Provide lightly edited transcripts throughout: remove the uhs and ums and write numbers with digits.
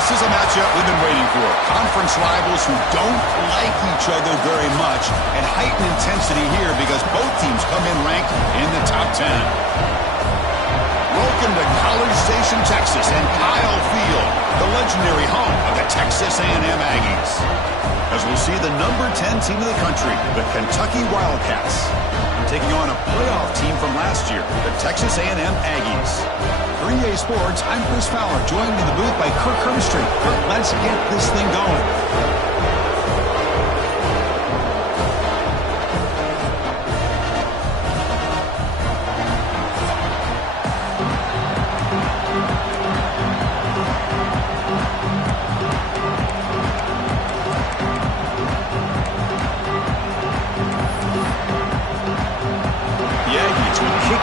This is a matchup we've been waiting for. Conference rivals who don't like each other very much, and heightened intensity here because both teams come in ranked in the top 10. Welcome to College Station, Texas, and Kyle Field, the legendary home of the Texas A&M Aggies. As we'll see the number 10 team in the country, the Kentucky Wildcats, taking on a playoff team from last year, the Texas A&M Aggies. For EA Sports, I'm Chris Fowler, joined in the booth by Kirk Herbstreit. Kirk, let's get this thing going.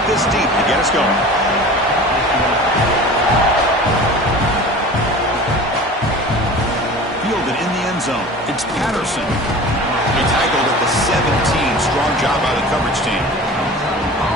This deep to get us going. Fielded in the end zone. It's Patterson. He tackled at the 17. Strong job by the coverage team.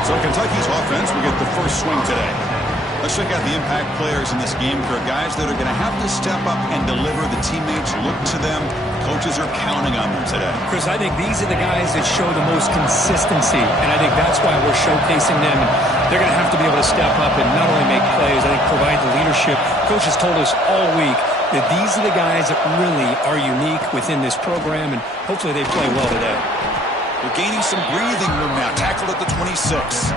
So Kentucky's offense will get the first swing today. Let's check out the impact players in this game for guys that are going to have to step up and deliver. The teammates look to them. Coaches are counting on them today. Chris, I think these are the guys that show the most consistency, and I think that's why we're showcasing them. And they're going to have to be able to step up and not only make plays, I think provide the leadership. Coach has told us all week that these are the guys that really are unique within this program, and hopefully they play well today. We're gaining some breathing room now. Tackled at the 26.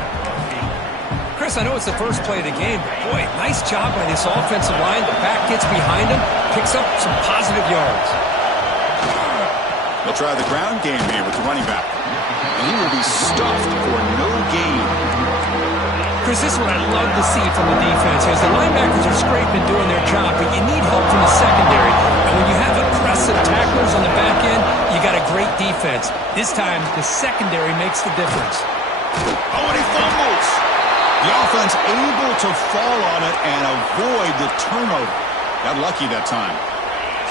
Chris, I know it's the first play of the game, but boy, nice job by this offensive line. The back gets behind him, picks up some positive yards. They'll try the ground game here with the running back. And he will be stuffed for no gain. Chris, this is what I love to see from the defense. As the linebackers are scraping doing their job, but you need help from the secondary. And when you have aggressive tacklers on the back end, you got a great defense. This time, the secondary makes the difference. Oh, and he fumbles. The offense able to fall on it and avoid the turnover. Got lucky that time.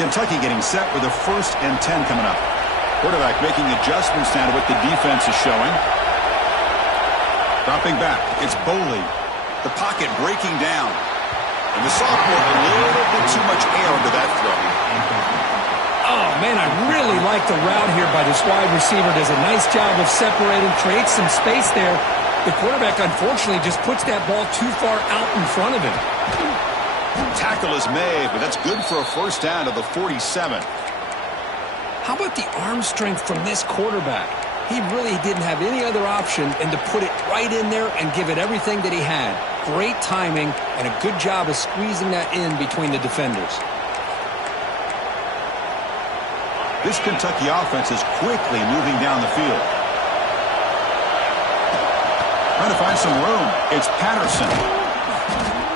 Kentucky getting set with a 1st and 10 coming up. Quarterback making adjustments now to what the defense is showing. Dropping back, it's Boley. The pocket breaking down. And the sophomore a little bit too much air under that throw. Oh, man, I really like the route here by this wide receiver. Does a nice job of separating, creates some space there. The quarterback, unfortunately, just puts that ball too far out in front of him. Tackle is made, but that's good for a 1st down to the 47. How about the arm strength from this quarterback? He really didn't have any other option than to put it right in there and give it everything that he had. Great timing and a good job of squeezing that in between the defenders. This Kentucky offense is quickly moving down the field. Trying to find some room. It's Patterson.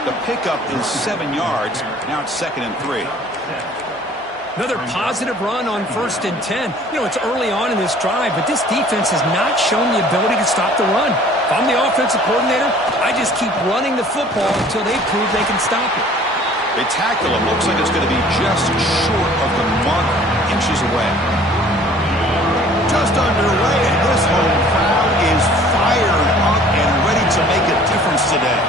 The pickup is 7 yards. Now it's 2nd and 3. Another positive run on 1st and 10. You know, it's early on in this drive, but this defense has not shown the ability to stop the run. If I'm the offensive coordinator, I just keep running the football until they prove they can stop it. They tackle him. Looks like it's going to be just short of the mark, inches away. Just underway, and this home crowd is fired up and ready to make a difference today.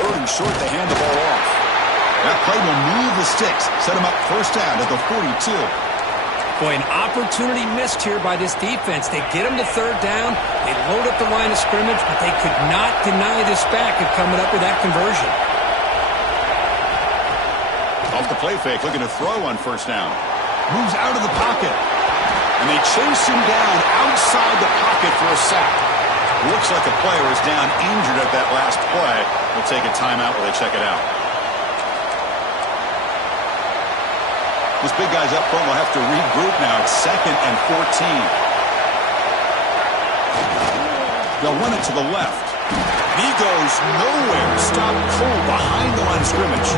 3rd and short, they hand the ball off. That play will move the sticks, set them up 1st down at the 42. Boy, an opportunity missed here by this defense. They get them to 3rd down. They load up the line of scrimmage, but they could not deny this back of coming up with that conversion. Off the play fake, looking to throw on 1st down. Moves out of the pocket. And they chase him down outside the pocket for a sack. Looks like a player is down injured at that last play. We'll take a timeout while they check it out. This big guy's up front will have to regroup now. It's 2nd and 14. They'll run it to the left. He goes nowhere. Stop cold behind the line of scrimmage.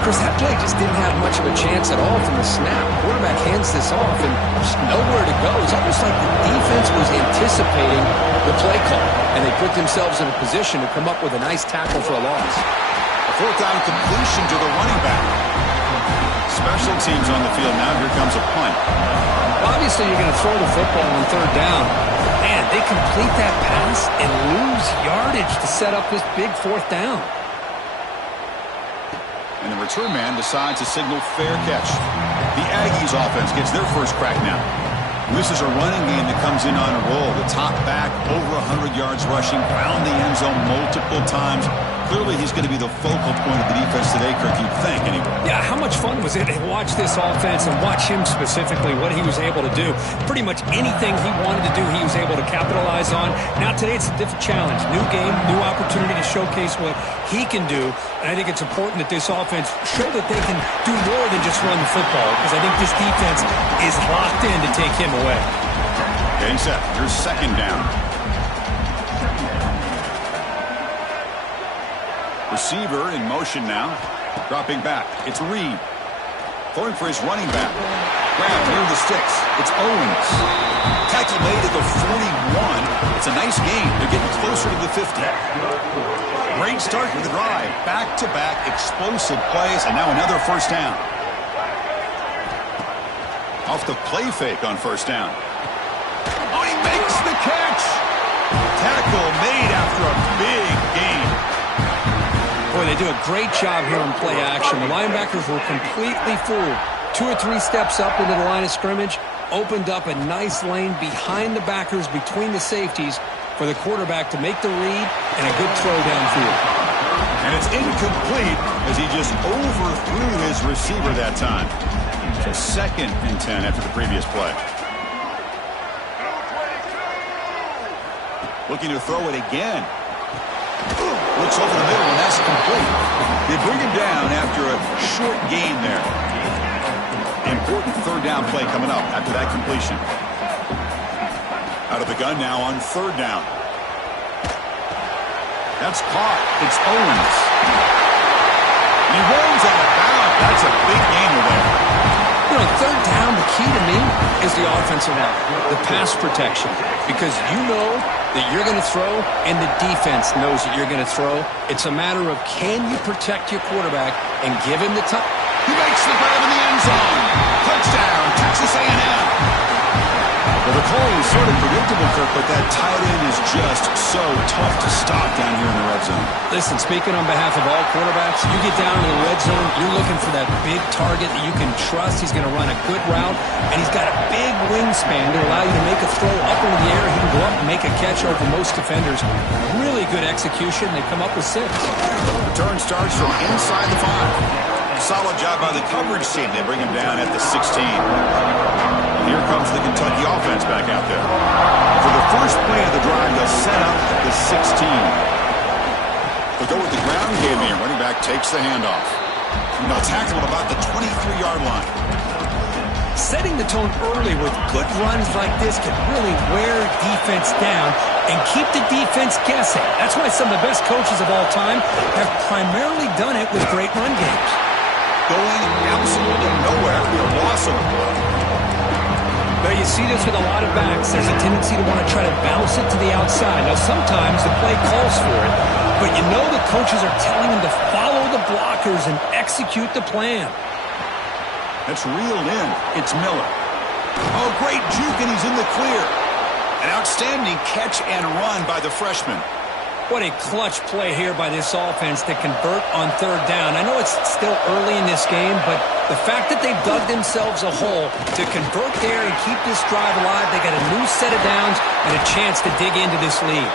Chris, that play just didn't have much of a chance at all from the snap. Quarterback hands this off and just nowhere to go. It's almost like the defense was anticipating the play call, and they put themselves in a position to come up with a nice tackle for a loss. A 4th down completion to the running back. Special teams on the field now. Here comes a punt. Well, obviously, you're going to throw the football on 3rd down. Man, they complete that pass and lose yardage to set up this big 4th down. And the return man decides to signal fair catch. The Aggies offense gets their first crack now. This is a running game that comes in on a roll. The top back, over 100 yards rushing, found the end zone multiple times. Clearly, he's going to be the focal point of the defense today, Kirk, you'd think, anyway. Yeah, how much fun was it to watch this offense and watch him specifically, what he was able to do. Pretty much anything he wanted to do, he was able to capitalize on. Now, today, it's a different challenge. New game, new opportunity to showcase what he can do. And I think it's important that this offense show that they can do more than just run the football, because I think this defense is locked in to take him away. Getting set. Here's second down. Receiver in motion now. Dropping back. It's Reed. Throwing for his running back. Grab near the sticks. It's Owens. Tackle made at the 41. It's a nice gain. They're getting closer to the 50. Great start with the drive. Back-to-back explosive plays, and now another first down. Off the play fake on first down. Oh, he makes the catch. Tackle made after a big gain. Boy, they do a great job here on play action. The linebackers were completely fooled. 2 or 3 steps up into the line of scrimmage, opened up a nice lane behind the backers, between the safeties, for the quarterback to make the read and a good throw downfield. And it's incomplete as he just overthrew his receiver that time. So 2nd and 10 after the previous play. Looking to throw it again. Looks over the middle, and that's complete. They bring him down after a short gain there. Important third down play coming up after that completion. Out of the gun now on third down. That's caught. It's Owens. He rolls out of bounds. That's a big gainer there. You know, third down, the key to me is the offensive line, the pass protection, because you know that you're going to throw and the defense knows that you're going to throw. It's a matter of, can you protect your quarterback and give him the time? He makes the grab in the end zone. Touchdown, Texas A&M. Well, the call was sort of predictable, Kirk, but that tight end is just so tough to stop down here in the red zone. Listen, speaking on behalf of all quarterbacks, you get down in the red zone, you're looking for that big target that you can trust. He's going to run a good route, and he's got a big wingspan to allow you to make a throw up in the air. He can go up and make a catch over most defenders. Really good execution. They come up with 6. Return starts from inside the 5. Solid job by the coverage team. They bring him down at the 16. Here comes the Kentucky offense back out there. For the first play of the drive, they'll set up at the 16. They'll go with the ground game here. Running back takes the handoff. And they'll tackle him about the 23-yard line. Setting the tone early with good runs like this can really wear defense down and keep the defense guessing. That's why some of the best coaches of all time have primarily done it with great run games. Going absolutely nowhere after a loss of a play. Well, you see this with a lot of backs. There's a tendency to want to try to bounce it to the outside. Now, sometimes the play calls for it, but you know the coaches are telling them to follow the blockers and execute the plan. That's reeled in. It's Miller. Oh, great juke, and he's in the clear. An outstanding catch and run by the freshman. What a clutch play here by this offense to convert on third down. I know it's still early in this game, but the fact that they've dug themselves a hole to convert there and keep this drive alive, they got a new set of downs and a chance to dig into this lead.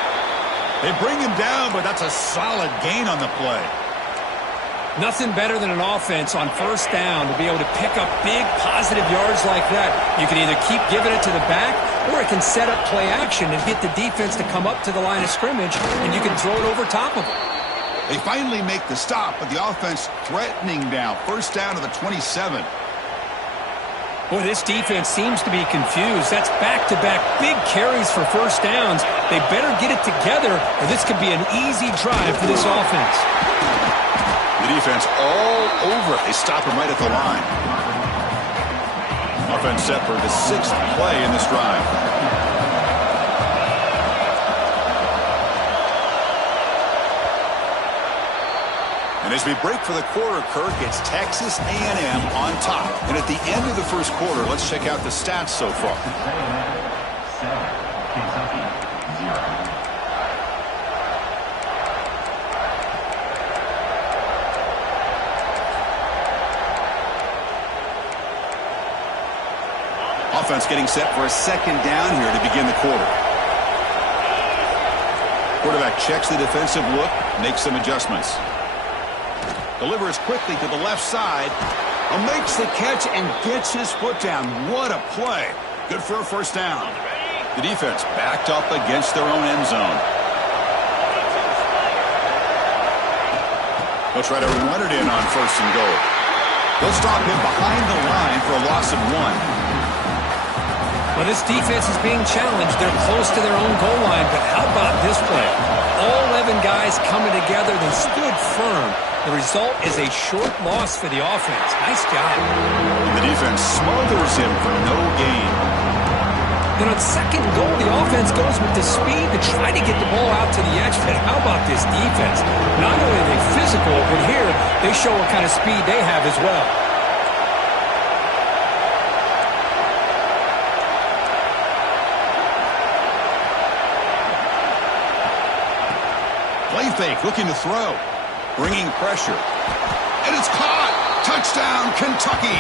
They bring him down, but that's a solid gain on the play. Nothing better than an offense on first down to be able to pick up big positive yards like that. You can either keep giving it to the back, or it can set up play action and get the defense to come up to the line of scrimmage, and you can throw it over top of them. They finally make the stop, but the offense threatening now. First down to the 27. Boy, this defense seems to be confused. That's back-to-back big carries for first downs. They better get it together, or this could be an easy drive for this offense. The defense all over. They stop him right at the line. Offense set for the 6th play in this drive. And as we break for the quarter, Kirk, it's Texas A&M on top. And at the end of the first quarter, let's check out the stats so far. Kentucky, 0. offense getting set for a second down here to begin the quarter. Quarterback checks the defensive look, makes some adjustments. Delivers quickly to the left side. Makes the catch and gets his foot down. What a play. Good for a first down. The defense backed up against their own end zone. They'll try to run it in on first and goal. They'll stop him behind the line for a loss of 1. Well, this defense is being challenged. They're close to their own goal line, but how about this play? All 11 guys coming together. They stood firm. The result is a short loss for the offense. Nice job. The defense smothers him for no gain. Then on second and goal, the offense goes with the speed to try to get the ball out to the edge. But how about this defense? Not only are they physical, but here they show what kind of speed they have as well. Play fake, looking to throw. Bringing pressure. And it's caught. Touchdown, Kentucky.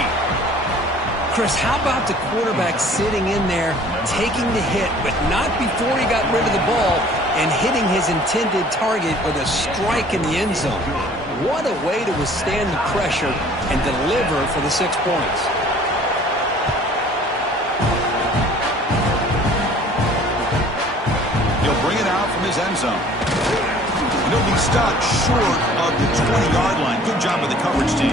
Chris, how about the quarterback sitting in there, taking the hit, but not before he got rid of the ball and hitting his intended target with a strike in the end zone? What a way to withstand the pressure and deliver for the 6 points. He'll bring it out from his end zone. He'll be stopped short of the 20-yard line. Good job of the coverage team.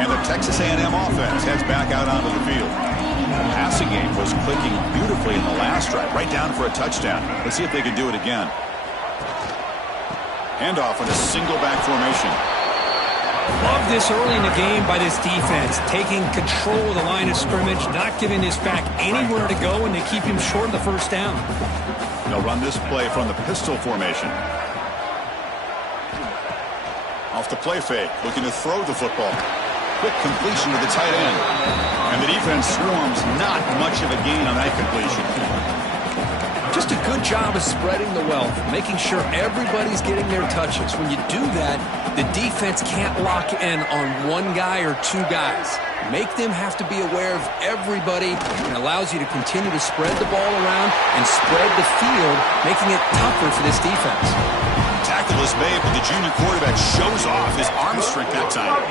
And the Texas A&M offense heads back out onto the field. The passing game was clicking beautifully in the last drive, right down for a touchdown. Let's see if they can do it again. Handoff in a single back formation. Love this early in the game by this defense, taking control of the line of scrimmage, not giving this back anywhere to go, and they keep him short of the first down. They'll run this play from the pistol formation. Off the play fake, looking to throw the football. Quick completion to the tight end. And the defense swarms, not much of a gain on that completion. Just a good job of spreading the wealth, making sure everybody's getting their touches. When you do that, the defense can't lock in on one guy or two guys. Make them have to be aware of everybody, and allows you to continue to spread the ball around and spread the field, making it tougher for this defense. Tackle is made, but the junior quarterback shows off his arm strength that time.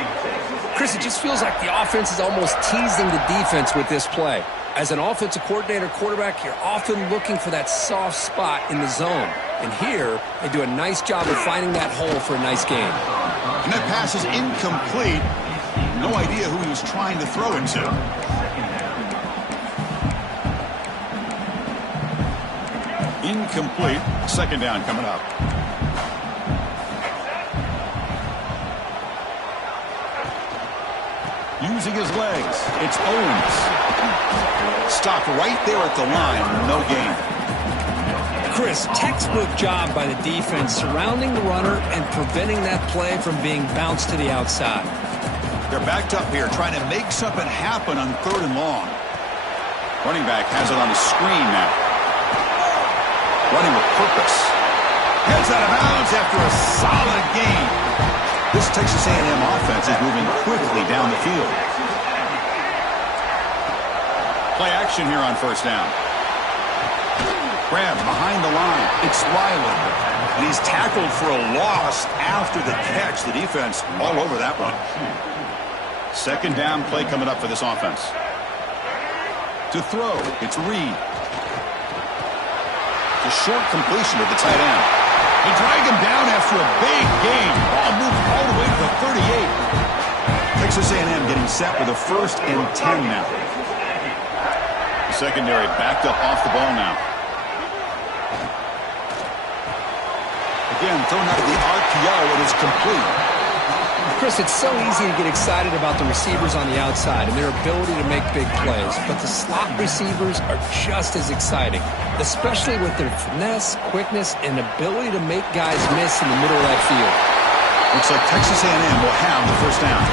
Chris, it just feels like the offense is almost teasing the defense with this play. As an offensive coordinator quarterback, you're often looking for that soft spot in the zone. And here, they do a nice job of finding that hole for a nice gain. And that pass is incomplete. No idea who he was trying to throw it to. Incomplete. Second down coming up. Using his legs, it's Owens. Stopped right there at the line, no gain. Chris, textbook job by the defense surrounding the runner and preventing that play from being bounced to the outside. They're backed up here trying to make something happen on 3rd and long. Running back has it on the screen now. Running with purpose. Heads out of bounds after a solid gain. This Texas A&M offense is moving quickly down the field. Play action here on first down. Grab behind the line. It's Riley. And he's tackled for a loss after the catch. The defense all over that one. Second down play coming up for this offense. To throw, it's Reed. The short completion to the tight end. They drag him down after a big gain. Ball moved all the way to the 38. Texas A&M getting set with a 1st and 10 now. The secondary backed up off the ball now. Again, thrown out of the RPO, and it's complete. Chris, it's so easy to get excited about the receivers on the outside and their ability to make big plays, but the slot receivers are just as exciting, especially with their finesse, quickness, and ability to make guys miss in the middle of that field. Looks like Texas A&M will have the first down.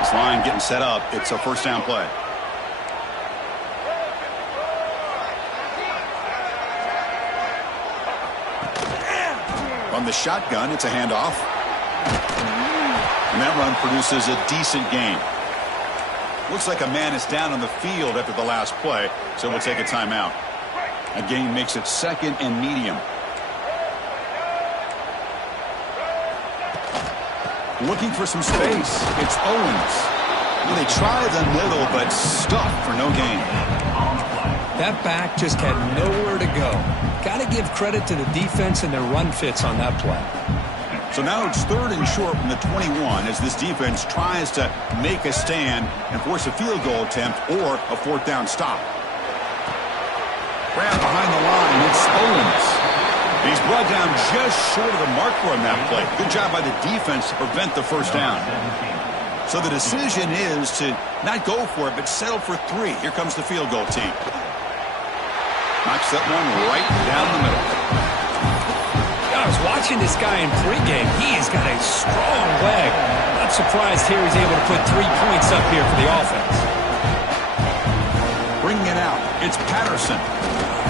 This line getting set up. It's a first down play. Run the shotgun. It's a handoff. And that run produces a decent gain. Looks like a man is down on the field after the last play, so we'll take a timeout. A gain makes it 2nd and medium. Looking for some space. It's Owens. Well, they try the middle, but stuffed for no gain. That back just had nowhere to go. Got to give credit to the defense and their run fits on that play. So now it's 3rd and short from the 21 as this defense tries to make a stand and force a field goal attempt or a 4th down stop. Grab behind the line. It's Owens. He's brought down just short of the marker on that play. Good job by the defense to prevent the 1st down. So the decision is to not go for it, but settle for 3. Here comes the field goal team. Knocks that one right down the middle. I was watching this guy in pregame. He has got a strong leg. Not surprised here he's able to put 3 points up here for the offense. Bringing it out. It's Patterson.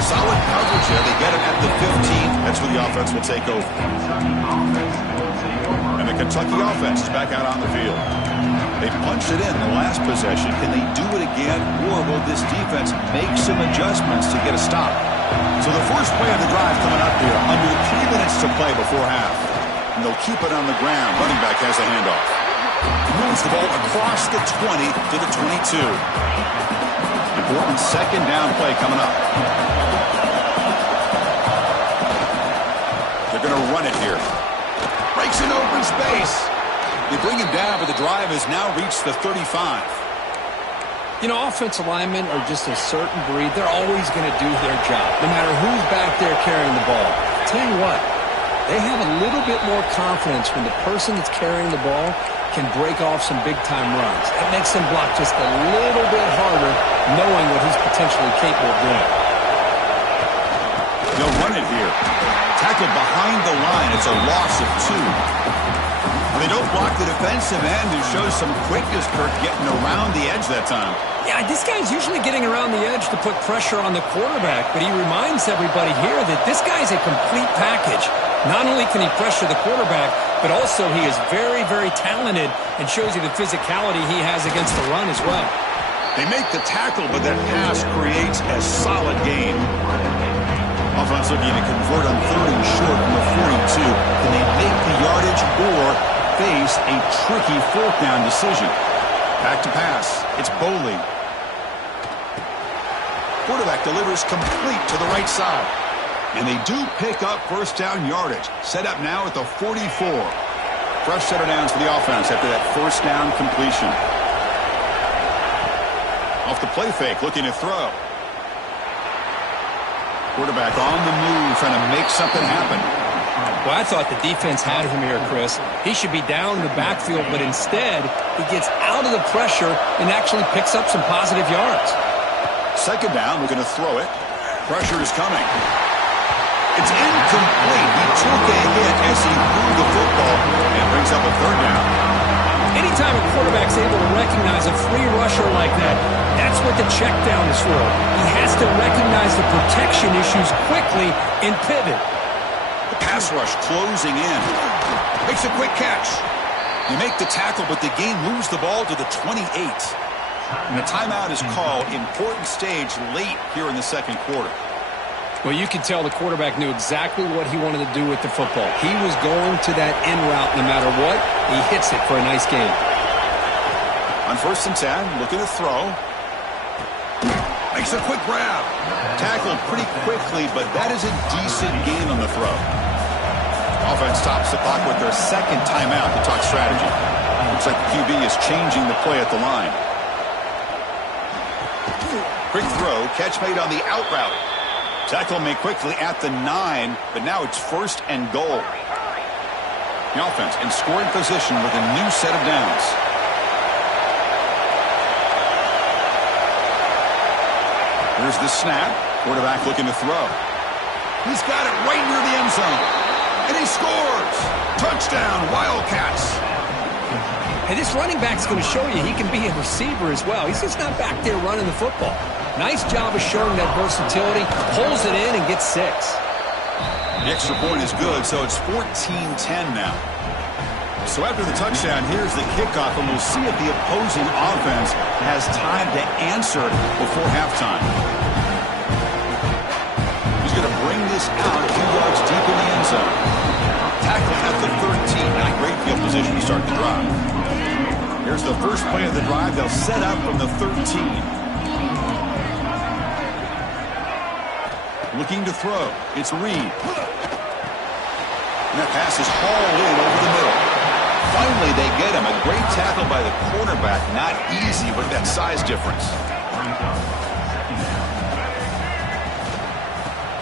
Solid coverage here. They get it at the 15. That's where the offense will take over. And the Kentucky offense is back out on the field. They punched it in the last possession. Can they do it again, or will this defense make some adjustments to get a stop? So the first play of the drive coming up here, under 3 minutes to play before half. And they'll keep it on the ground. Running back has the handoff. Moves the ball across the 20 to the 22. Important 2nd down play coming up. They're going to run it here. Breaks an open space. They bring him down, but the drive has now reached the 35. You know, offensive linemen are just a certain breed. They're always going to do their job, no matter who's back there carrying the ball. Tell you what, they have a little bit more confidence when the person that's carrying the ball can break off some big-time runs. It makes them block just a little bit harder, knowing what he's potentially capable of doing. They'll run it here. Tackled behind the line. It's a loss of 2. They don't block the defensive end, who shows some quickness, Kirk, getting around the edge that time. Yeah, this guy's usually getting around the edge to put pressure on the quarterback, but he reminds everybody here that this guy's a complete package. Not only can he pressure the quarterback, but also he is very, very talented and shows you the physicality he has against the run as well. They make the tackle, but that pass creates a solid gain. Offense looking to convert on 3rd and short from the 42. Can they make the yardage or face a tricky 4th down decision? Back to pass. It's Boley. Quarterback delivers complete to the right side. And they do pick up 1st down yardage. Set up now at the 44. Fresh set of downs for the offense after that 1st down completion. Off the play fake, looking to throw. Quarterback on the move, trying to make something happen. Well, I thought the defense had him here, Chris. He should be down in the backfield, but instead, he gets out of the pressure and actually picks up some positive yards. 2nd down, we're going to throw it. Pressure is coming. It's incomplete. He took a hit as he threw the football and brings up a 3rd down. Anytime a quarterback's able to recognize a free rusher like that, that's what the check down is for. He has to recognize the protection issues quickly and pivot. The pass rush closing in. Makes a quick catch. You make the tackle, but the game moves the ball to the 28. And the timeout is called. Important stage late here in the 2nd quarter. Well, you can tell the quarterback knew exactly what he wanted to do with the football. He was going to that in route no matter what. He hits it for a nice gain. On 1st and 10, looking to throw. Makes a quick grab. Tackled pretty quickly, but that is a decent gain on the throw. Offense stops the clock with their 2nd timeout to talk strategy. Looks like the QB is changing the play at the line. Quick throw, catch made on the out route. Tackle made quickly at the 9, but now it's 1st and goal. The offense in scoring position with a new set of downs. Here's the snap. Quarterback looking to throw. He's got it right near the end zone. And he scores! Touchdown, Wildcats! Hey, this running back's going to show you he can be a receiver as well. He's just not back there running the football. Nice job of showing that versatility. Pulls it in and gets 6. The extra point is good, so it's 14-10 now. So after the touchdown, here's the kickoff, and we'll see if the opposing offense has time to answer before halftime. He's going to bring this out 2 yards deep in the end zone. Tackling at the 13. Not great field position to start the drive. Here's the first play of the drive. They'll set up from the 13. Looking to throw. It's Reed. And that pass is hauled in over the middle. Finally, they get him. A great tackle by the quarterback. Not easy with that size difference.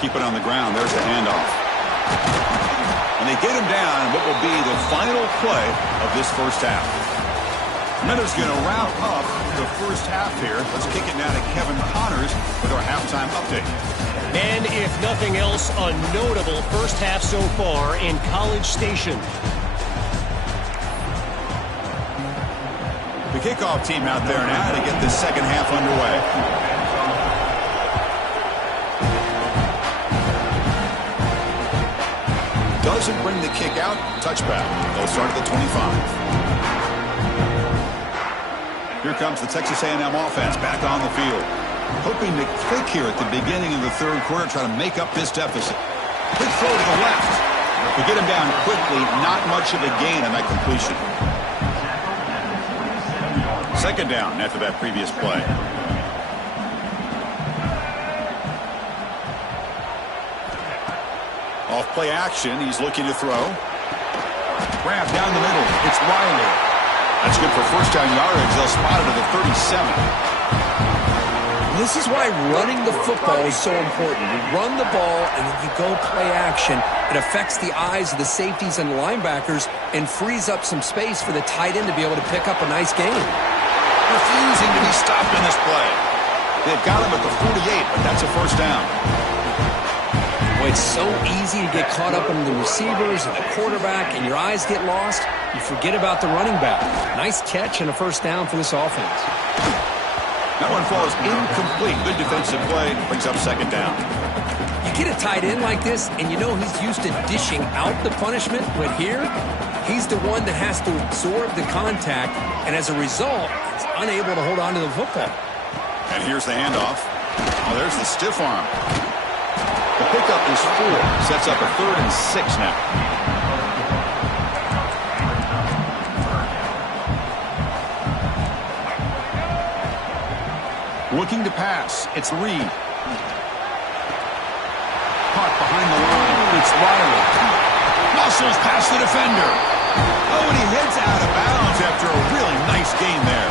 Keep it on the ground. There's the handoff. And they get him down what will be the final play of this first half. Miller's going to wrap up the first half here. Let's kick it now to Kevin Connors with our halftime update. And if nothing else, a notable first half so far in College Station. The kickoff team out there now to get the second half underway. Doesn't bring the kick out. Touchback. They'll start at the 25. Here comes the Texas A&M offense back on the field. Hoping to click here at the beginning of the third quarter, try to make up this deficit. Quick throw to the left. To get him down quickly, not much of a gain on that completion. Second down after that previous play. Off play action, he's looking to throw. Grab down the middle, it's Riley. That's good for first down yardage. They'll spot it at the 37. This is why running the football is so important. You run the ball and then you go play action. It affects the eyes of the safeties and the linebackers and frees up some space for the tight end to be able to pick up a nice gain. Refusing to be stopped in this play. They've got him at the 48, but that's a first down. Boy, it's so easy to get caught up in the receivers and the quarterback, and your eyes get lost. You forget about the running back. Nice catch and a first down for this offense. That one falls incomplete. Good defensive play. Brings up second down. You get a tight end like this, and you know he's used to dishing out the punishment, but here, he's the one that has to absorb the contact, and as a result, he's unable to hold on to the football. And here's the handoff. Oh, there's the stiff arm. The pickup is 4. Sets up a 3rd and 6 now. Looking to pass. It's Reed. Caught behind the line. It's Riley. Muscles past the defender. Oh, and he heads out of bounds after a really nice gain there.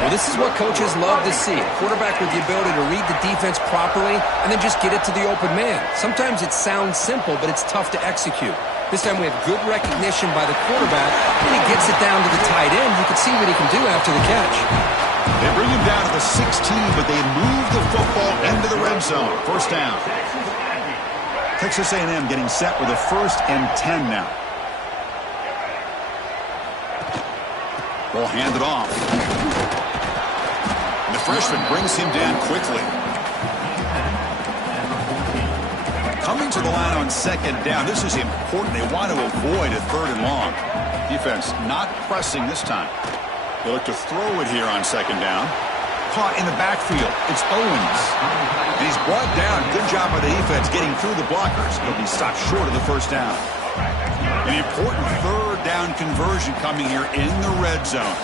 Well, this is what coaches love to see. A quarterback with the ability to read the defense properly and then just get it to the open man. Sometimes it sounds simple, but it's tough to execute. This time we have good recognition by the quarterback, and he gets it down to the tight end. You can see what he can do after the catch. They bring him down to the 16, but they move the football into the red zone. First down. Texas A&M getting set with a 1st and 10 now. Ball handed off. And the freshman brings him down quickly. Coming to the line on second down. This is important. They want to avoid a 3rd and long. Defense not pressing this time. They look to throw it here on second down. Caught in the backfield. It's Owens. And he's brought down. Good job by the defense getting through the blockers. He'll be stopped short of the first down. An important 3rd down conversion coming here in the red zone.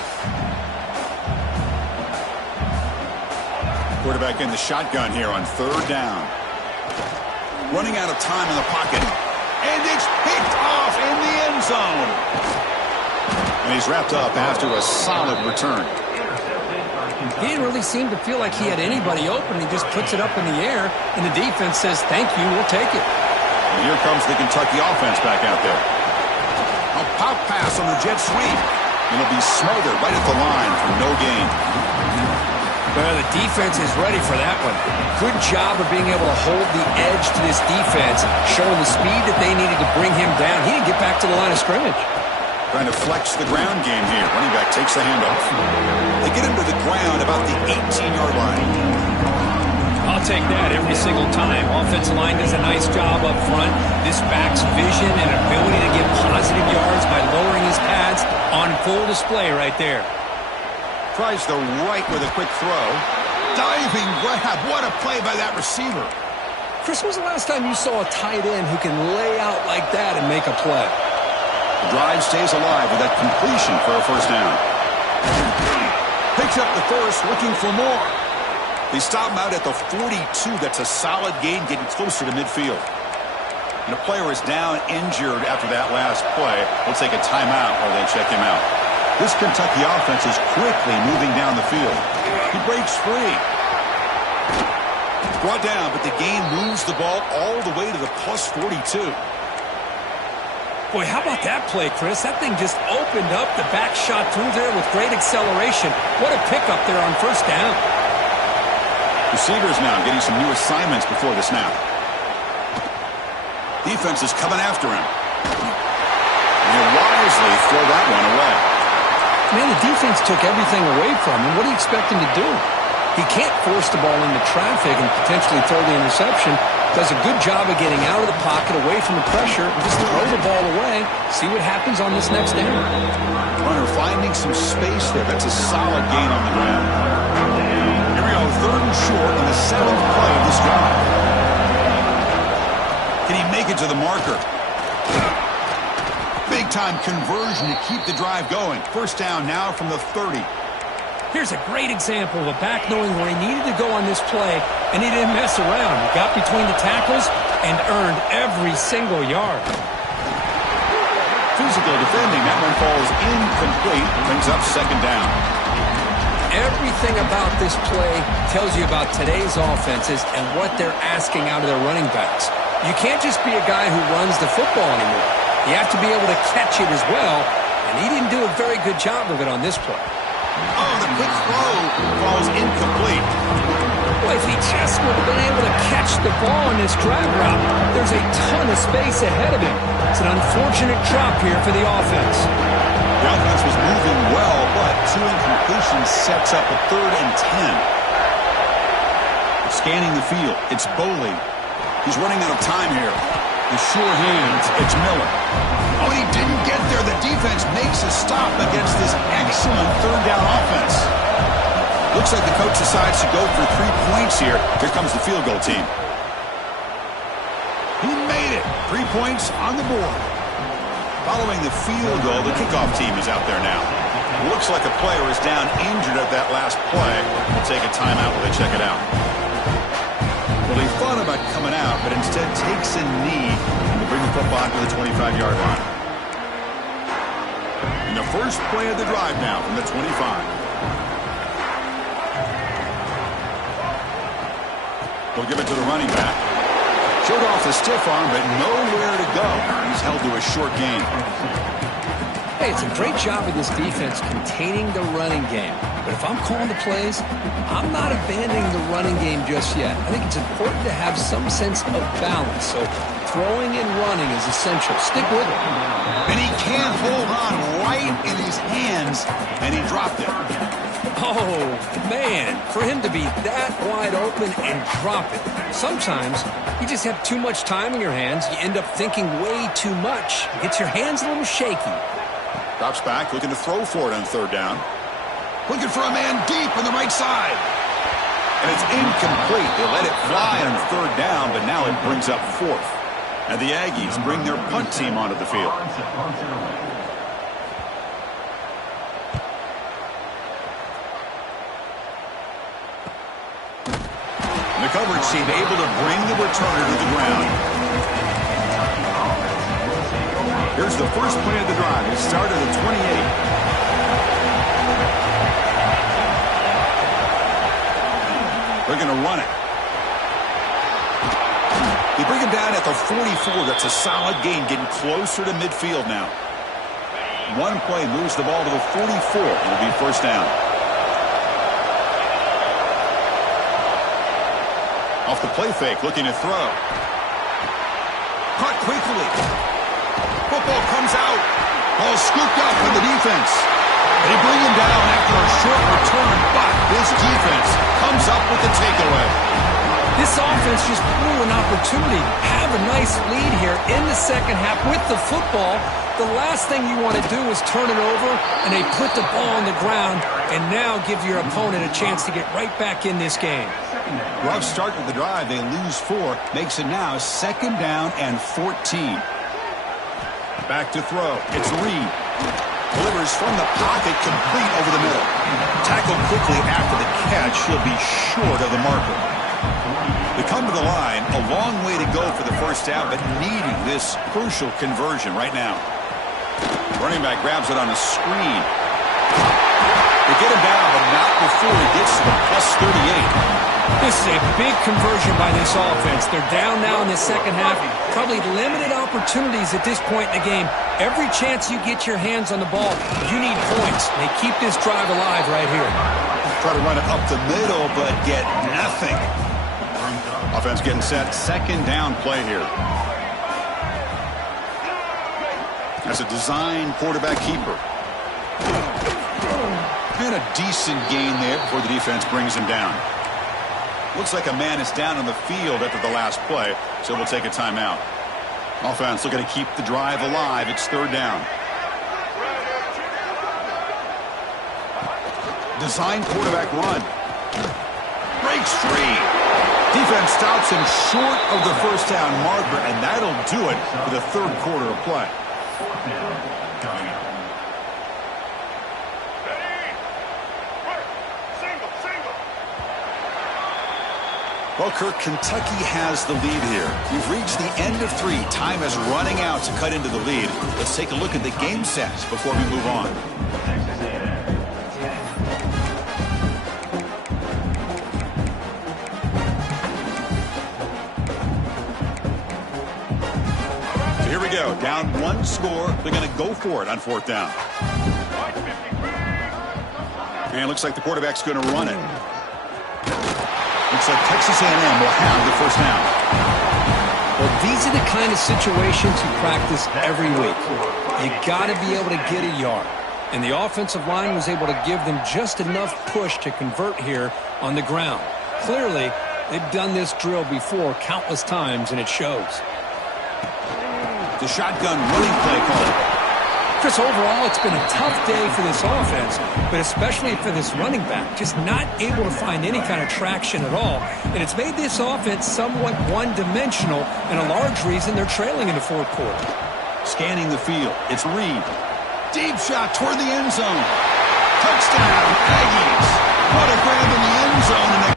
Quarterback in the shotgun here on 3rd down. Running out of time in the pocket. And it's picked off in the end zone. And he's wrapped up after a solid return. He didn't really seem to feel like he had anybody open. He just puts it up in the air, and the defense says, thank you, we'll take it. And here comes the Kentucky offense back out there. A pop pass on the jet sweep. And it'll be smothered right at the line for no gain. Well, the defense is ready for that one. Good job of being able to hold the edge to this defense, showing the speed that they needed to bring him down. He didn't get back to the line of scrimmage. Trying to flex the ground game here. Running back takes the handoff. They get him to the ground about the 18-yard line. Oh, I'll take that every single time. Offensive line does a nice job up front. This back's vision and ability to get positive yards by lowering his pads on full display right there. Tries the right with a quick throw. Diving grab. What a play by that receiver. Chris, when was the last time you saw a tight end who can lay out like that and make a play? The drive stays alive with that completion for a first down. Picks up the first, looking for more. They stop him out at the 42. That's a solid gain, getting closer to midfield. And a player is down injured after that last play. We'll take a timeout while they check him out. This Kentucky offense is quickly moving down the field. He breaks free. Brought down, but the gain moves the ball all the way to the plus 42. Boy, how about that play, Chris? That thing just opened up. The back shot through there with great acceleration. What a pickup there on first down. Receivers now getting some new assignments before the snap. Defense is coming after him. And he'll wisely throw that one away. Man, the defense took everything away from him. What do you expect him to do? He can't force the ball into traffic and potentially throw the interception. Does a good job of getting out of the pocket, away from the pressure, and just throw the ball away. See what happens on this next down. Runner finding some space there. That's a solid gain on the ground. Here we go, third and short on the 7th play of this drive. Can he make it to the marker? Big-time conversion to keep the drive going. First down now from the 30. Here's a great example of a back knowing where he needed to go on this play, and he didn't mess around. He got between the tackles and earned every single yard. Physical defending. That one falls incomplete. Brings up second down. Everything about this play tells you about today's offenses and what they're asking out of their running backs. You can't just be a guy who runs the football anymore. You have to be able to catch it as well, and he didn't do a very good job of it on this play. Oh, the quick throw falls incomplete. Well, if he just would have been able to catch the ball in this drag route, there's a ton of space ahead of him. It's an unfortunate drop here for the offense. The offense was moving well, but 2 incompletions sets up a 3rd and 10. Scanning the field, it's Boley. He's running out of time here. The sure hands, it's Miller. Oh, he didn't get there. The defense makes a stop against this excellent 3rd down offense. Looks like the coach decides to go for 3 points here. Here comes the field goal team. He made it. 3 points on the board. Following the field goal, the kickoff team is out there now. Looks like a player is down injured at that last play. We'll take a timeout while they check it out. Well, he thought about coming out, but instead takes a knee and will bring the football to the 25-yard line. And the first play of the drive now from the 25. We'll give it to the running back. Showed off the stiff arm, but nowhere to go. He's held to a short gain. Hey, it's a great job of this defense containing the running game. But if I'm calling the plays, I'm not abandoning the running game just yet. I think it's important to have some sense of balance. So throwing and running is essential. Stick with it. And he can't hold on right in his hands, and he dropped it. Oh, man, for him to be that wide open and drop it. Sometimes you just have too much time in your hands. You end up thinking way too much. It gets your hands a little shaky. Drops back, looking to throw for it on 3rd down. Looking for a man deep on the right side. And it's incomplete. They let it fly on 3rd down, but now it brings up 4th. And the Aggies bring their punt team onto the field. And the coverage team able to bring the returner to the ground. Here's the first play of the drive. It started at 28. They're going to run it. They bring him down at the 44. That's a solid gain, getting closer to midfield now. One play moves the ball to the 44. It'll be first down. Off the play fake, looking to throw. Caught quickly. Football comes out. Ball scooped up from the defense. They bring him down after a short return, but this defense comes up with the takeaway. This offense just blew an opportunity. Have a nice lead here in the second half with the football. The last thing you want to do is turn it over, and they put the ball on the ground and now give your opponent a chance to get right back in this game. Rough start with the drive. They lose 4. Makes it now 2nd down and 14. Back to throw. It's Reed. Delivers from the pocket, complete over the middle. Tackled quickly after the catch. He'll be short of the marker. They come to the line, a long way to go for the first down, but needing this crucial conversion right now. Running back grabs it on a screen. They get him down, but not before he gets to the +38. This is a big conversion by this offense. They're down now in the second half. Probably limited opportunities at this point in the game. Every chance you get your hands on the ball, you need points. They keep this drive alive right here. Try to run it up the middle, but get nothing. Offense getting set. 2nd down play here. As a design quarterback keeper. And a decent gain there before the defense brings him down. Looks like a man is down on the field after the last play, so we'll take a timeout. Offense looking to keep the drive alive. It's 3rd down. Design quarterback run. Breaks free. Defense stops him short of the first down marker, and that'll do it for the 3rd quarter of play. Well, Kirk, Kentucky has the lead here. We've reached the end of 3. Time is running out to cut into the lead. Let's take a look at the game sets before we move on. So here we go. Down 1 score. They're going to go for it on 4th down. And it looks like the quarterback's going to run it. Looks like Texas A&M will have the first down. Well, these are the kind of situations you practice every week. You got to be able to get a yard. And the offensive line was able to give them just enough push to convert here on the ground. Clearly, they've done this drill before countless times, and it shows. The shotgun running play call. Chris, overall, it's been a tough day for this offense, but especially for this running back, just not able to find any kind of traction at all. And it's made this offense somewhat one-dimensional, and a large reason they're trailing in the 4th quarter. Scanning the field, it's Reed. Deep shot toward the end zone. Touchdown, Aggies. What a grab in the end zone. And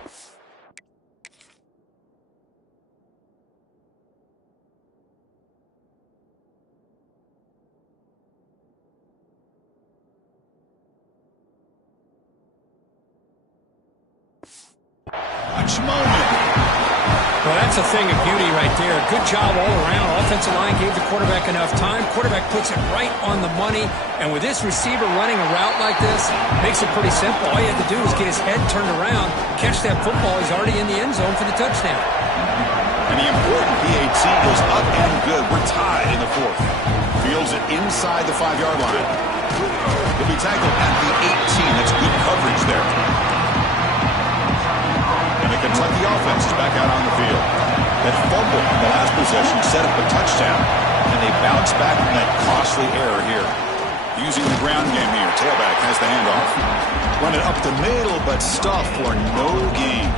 well, that's a thing of beauty right there. Good job all around. Offensive line gave the quarterback enough time. Quarterback puts it right on the money. And with this receiver running a route like this, makes it pretty simple. All you have to do is get his head turned around, catch that football. He's already in the end zone for the touchdown. And the important PAT goes up and good. We're tied in the 4th. Fields it inside the 5-yard line. He'll be tackled at the 18. That's good coverage there. Kentucky offense is back out on the field. That fumble in the last possession set up a touchdown, and they bounce back from that costly error here. Using the ground game here, tailback has the handoff. Run it up the middle, but stuff for no gain.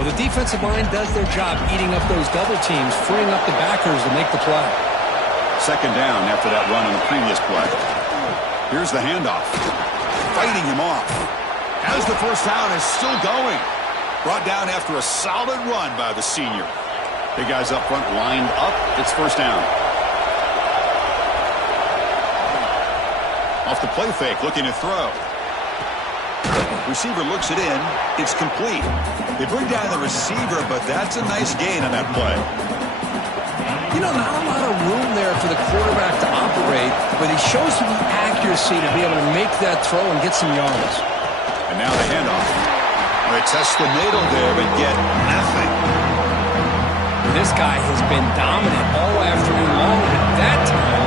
Well, the defensive line does their job eating up those double teams, freeing up the backers to make the play. 2nd down after that run on the previous play. Here's the handoff. Fighting him off. As the first down is still going. Brought down after a solid run by the senior. Big guys up front lined up. It's 1st down. Off the play fake, looking to throw. Receiver looks it in. It's complete. They bring down the receiver, but that's a nice gain on that play. You know, not a lot of room there for the quarterback to operate, but he shows some accuracy to be able to make that throw and get some yards. And now the handoff. They test the middle there, but get nothing. This guy has been dominant all afternoon long, and at that time,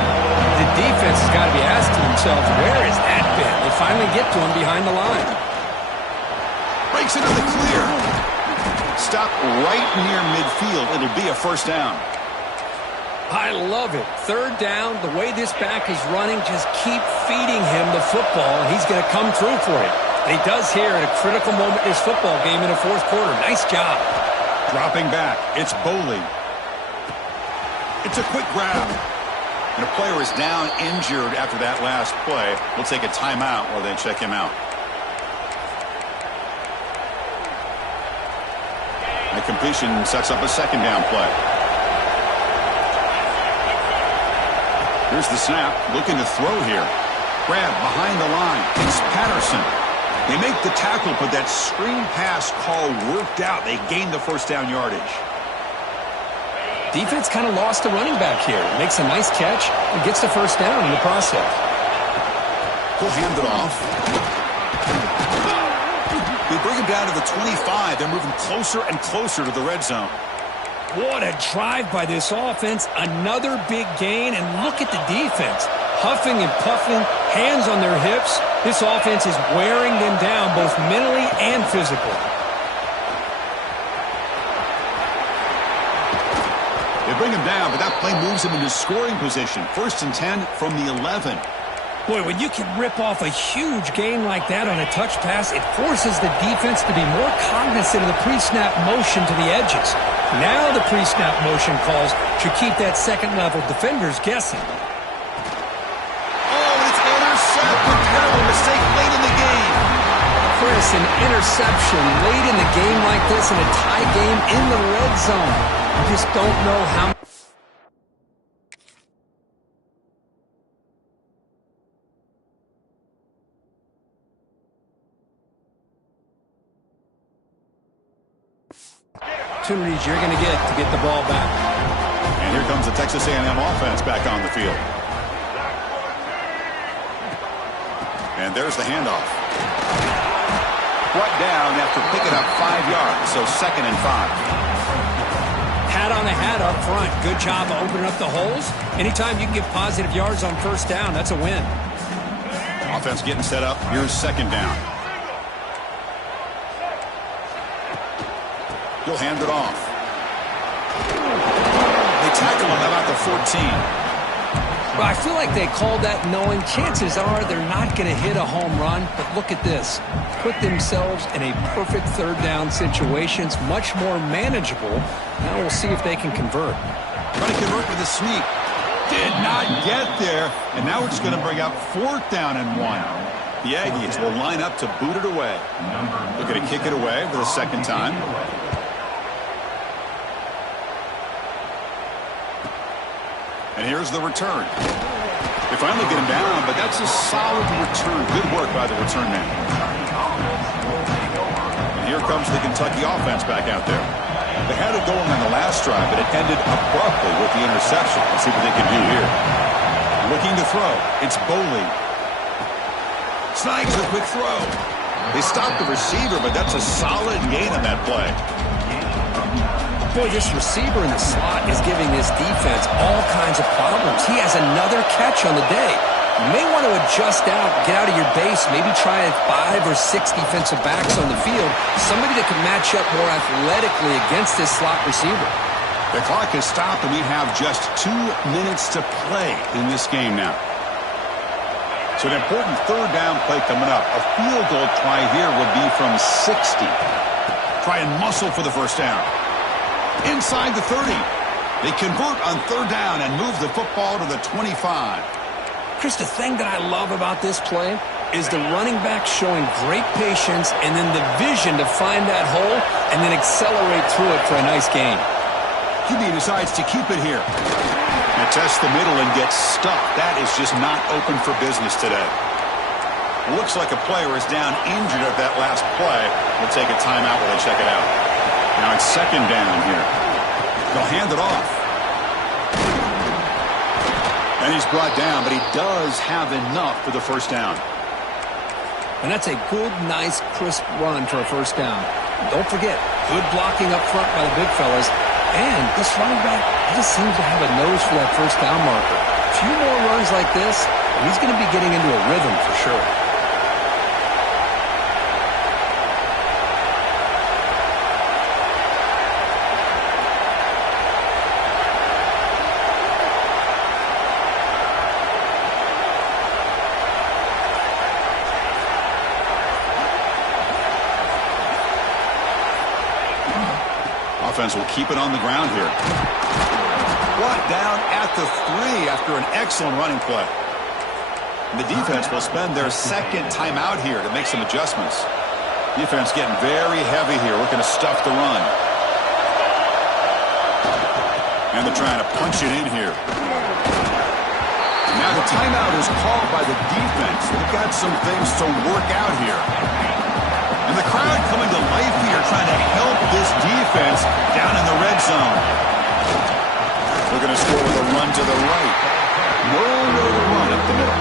the defense has got to be asking themselves, where has that been? They finally get to him behind the line. Breaks into the clear. Stop right near midfield. It'll be a first down. I love it. Third down, the way this back is running, just keep feeding him the football, and he's going to come through for it. And he does here at a critical moment in this football game in the fourth quarter. Nice job. Dropping back, it's Boley. It's a quick grab. And a player is down injured after that last play. We'll take a timeout while they check him out. The completion sets up a second down play. Here's the snap, looking to throw here. Grab behind the line. It's Patterson. They make the tackle, but that screen pass call worked out. They gained the first down yardage. Defense kind of lost the running back here. Makes a nice catch and gets the first down in the process. He'll hand it off. They bring him down to the 25. They're moving closer and closer to the red zone. What a drive by this offense. Another big gain, and look at the defense. Huffing and puffing, hands on their hips. This offense is wearing them down both mentally and physically. They bring him down, but that play moves him into scoring position. 1st and 10 from the 11. Boy, when you can rip off a huge gain like that on a touch pass, it forces the defense to be more cognizant of the pre-snap motion to the edges. Now the pre-snap motion calls should keep that second-level defenders guessing. Oh, it's intercepted. Terrible mistake late in the game. Chris, an interception late in the game like this in a tie game in the red zone. You just don't know how. Opportunities you're going to get the ball back. And here comes the Texas A&M offense back on the field. And there's the handoff. Brought down after picking up 5 yards, so 2nd and 5. Hat on the hat up front. Good job of opening up the holes. Anytime you can get positive yards on first down, that's a win. Offense getting set up. Here's 2nd down. He'll hand it off. They tackle him about the 14. Well, I feel like they called that knowing chances are they're not going to hit a home run. But look at this. Put themselves in a perfect third down situation. It's much more manageable. Now we'll see if they can convert. Trying to convert with a sneak. Did not get there. And now it's going to bring up 4th down and 1. The Aggies will line up to boot it away. Looking to kick it away for the 2nd time. And here's the return. They finally get him down, but that's a solid return. Good work by the return man. And here comes the Kentucky offense back out there. They had it going on the last drive, but it ended abruptly with the interception. Let's see what they can do here. Looking to throw. It's Boley. Snags a quick throw. They stopped the receiver, but that's a solid gain on that play. Boy, this receiver in the slot is giving this defense all kinds of problems. He has another catch on the day. You may want to adjust out, get out of your base, maybe try 5 or 6 defensive backs on the field, somebody that can match up more athletically against this slot receiver. The clock has stopped, and we have just 2 minutes to play in this game now. So an important third down play coming up. A field goal try here would be from 60. Try and muscle for the first down. Inside the 30. They convert on third down and move the football to the 25. Chris, the thing that I love about this play is the running back showing great patience and then the vision to find that hole and then accelerate through it for a nice gain. QB decides to keep it here. And test the middle and get stuck. That is just not open for business today. Looks like a player is down injured at that last play. We'll take a timeout while they check it out. Now it's 2nd down here. They'll hand it off. And he's brought down, but he does have enough for the first down. And that's a good, nice, crisp run for a first down. Don't forget, good blocking up front by the big fellas. And this running back, he just seems to have a nose for that first down marker. A few more runs like this, and he's going to be getting into a rhythm for sure. offense will keep it on the ground here. Brought down at the 3 after an excellent running play. And the defense will spend their second timeout here to make some adjustments. Defense getting very heavy here, looking to stuff the run. And they're trying to punch it in here. Now the timeout is called by the defense. They've got some things to work out here. And the crowd coming to life here, trying to help this defense down in the red zone. They're going to score with a run to the right. Nowhere to run up the middle.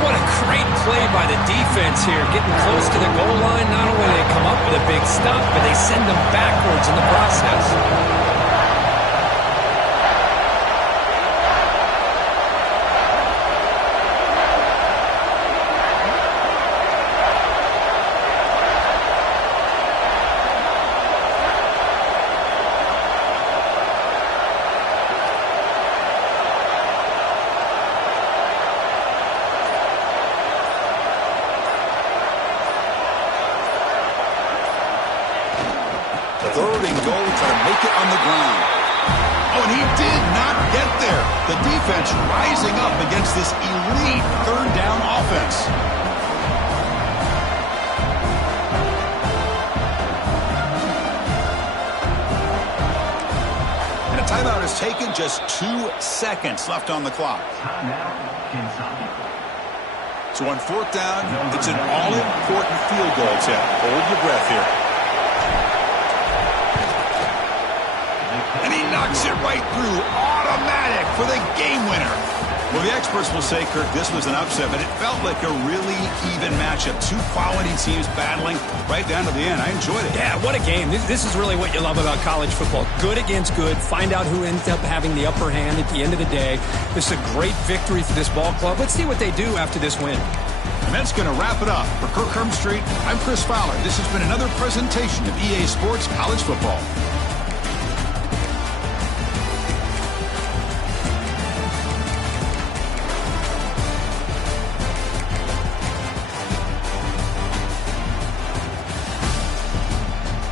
What a great play by the defense here. Getting close to the goal line. Not only do they come up with a big stop, but they send them backwards in the process. Third and goal, trying to make it on the ground. Oh, and he did not get there. The defense rising up against this elite third down offense. And a timeout is taken, just 2 seconds left on the clock. So on fourth down, it's an all-important field goal attempt. Hold your breath here. And he knocks it right through. Automatic for the game winner. Well, the experts will say, Kirk, this was an upset, but it felt like a really even matchup. Two quality teams battling right down to the end. I enjoyed it. Yeah, what a game. This is really what you love about college football. Good against good. Find out who ends up having the upper hand at the end of the day. This is a great victory for this ball club. Let's see what they do after this win. And that's going to wrap it up. For Kirk Herbstreit, I'm Chris Fowler. This has been another presentation of EA Sports College Football.